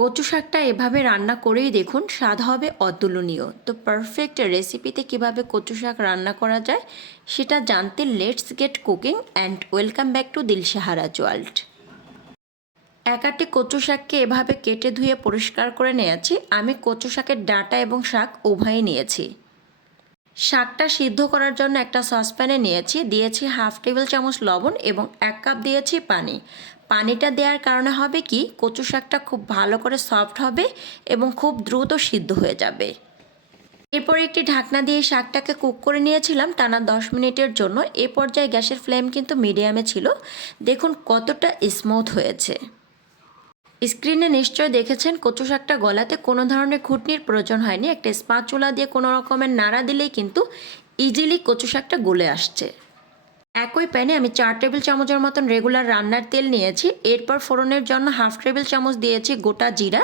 কচু শাকটা এভাবে রান্না করেই দেখুন, স্বাদ হবে অতুলনীয়। তো পারফেক্ট রেসিপিতে কিভাবে কচু শাক রান্না করা যায় সেটা জানতে let's get cooking and welcome back to Dilshaharaj world. এক আটি কচু শাককে এভাবে কেটে ধুয়ে পরিষ্কার করে নিয়েছি। আমি কচু শাকের ডাঁটা এবং শাক উভয়ই নিয়েছি। শাকটা সিদ্ধ করার জন্য একটা সসপ্যানে দিয়েছি হাফ টেবিল চামচ লবণ এবং 1 কাপ দিয়েছি পানি। পানিটা দেওয়ার কারণে হবে কি, কচু শাকটা খুব ভালো করে সফট হবে এবং খুব দ্রুত সিদ্ধ হয়ে যাবে। এরপর একটি ঢাকনা দিয়ে শাকটাকে কুক করে নিয়েছিলাম টানা 10 মিনিটের জন্য। এ পর্যায়ে গ্যাসের ফ্লেম কিন্তু মিডিয়ামে ছিল। দেখুন কতটা স্মুথ হয়েছে। স্ক্রিনে নিশ্চয় দেখেছেন কচু শাকটা গলাতে কোনো ধরনের খুঁটনির প্রয়োজন হয়নি। একটা স্পাচুলা দিয়ে কোনো রকমের নাড়া দিলেই কিন্তু ইজিলি কচু শাকটা গলে আসছে। একই প্যানে আমি 4 টেবিল চামচের মতন রেগুলার রান্নার তেল নিয়েছি। এরপর ফোড়নের জন্য হাফ টেবিল চামচ দিয়েছি গোটা জিরা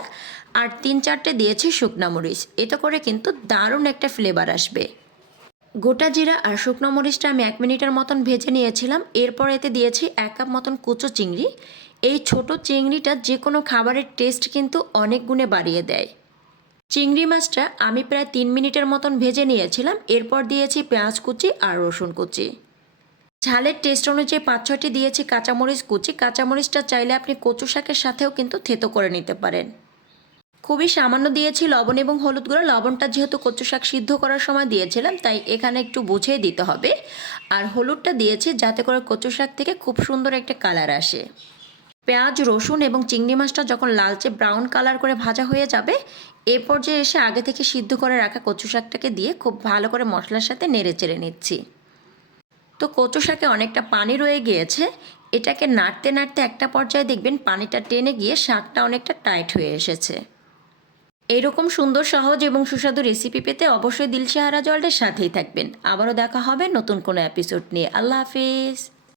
আর 3-4টে দিয়েছি শুকনা মরিচ। এতে করে কিন্তু দারুণ একটা ফ্লেভার আসবে। গোটা জিরা আর শুকনো মরিচটা আমি 1 মিনিটের মতন ভেজে নিয়েছিলাম। এরপর এতে দিয়েছি 1 কাপ মতন কুচো চিংড়ি। এই ছোট চিংড়িটা যে কোনো খাবারের টেস্ট কিন্তু অনেক গুণে বাড়িয়ে দেয়। চিংড়ি মাছটা আমি প্রায় 3 মিনিটের মতন ভেজে নিয়েছিলাম। এরপর দিয়েছি পেঁয়াজ কুচি আর রসুন কুচি। ঝালের টেস্ট অনুযায়ী 5-6টি দিয়েছি কাঁচামরিচ কুচি। কাঁচামরিচটা চাইলে আপনি কচু শাকের সাথেও কিন্তু থেতো করে নিতে পারেন। খুবই সামান্য দিয়েছি লবণ এবং হলুদ গুঁড়ো। লবণটা যেহেতু কচু শাক সিদ্ধ করার সময় দিয়েছিলাম তাই এখানে একটু বুঝেই দিতে হবে। আর হলুদটা দিয়েছি যাতে করে কচু শাক থেকে খুব সুন্দর একটা কালার আসে। পেঁয়াজ, রসুন এবং চিংড়ি মাছটা যখন লালচে ব্রাউন কালার করে ভাজা হয়ে যাবে, এ পর্যায়ে এসে আগে থেকে সিদ্ধ করে রাখা কচু শাকটাকে দিয়ে খুব ভালো করে মশলার সাথে নেড়ে চেড়ে নিচ্ছি। তো কচু শাকে অনেকটা পানি রয়ে গিয়েছে। এটাকে নাড়তে নাড়তে একটা পর্যায়ে দেখবেন পানিটা টেনে গিয়ে শাকটা অনেকটা টাইট হয়ে এসেছে। এরকম সুন্দর, সহজ এবং সুস্বাদু রেসিপি পেতে অবশ্যই দিলশাহারা ওয়ার্ল্ডের সাথেই থাকবেন। আবারও দেখা হবে নতুন কোনো এপিসোড নিয়ে। আল্লাহ হাফিজ।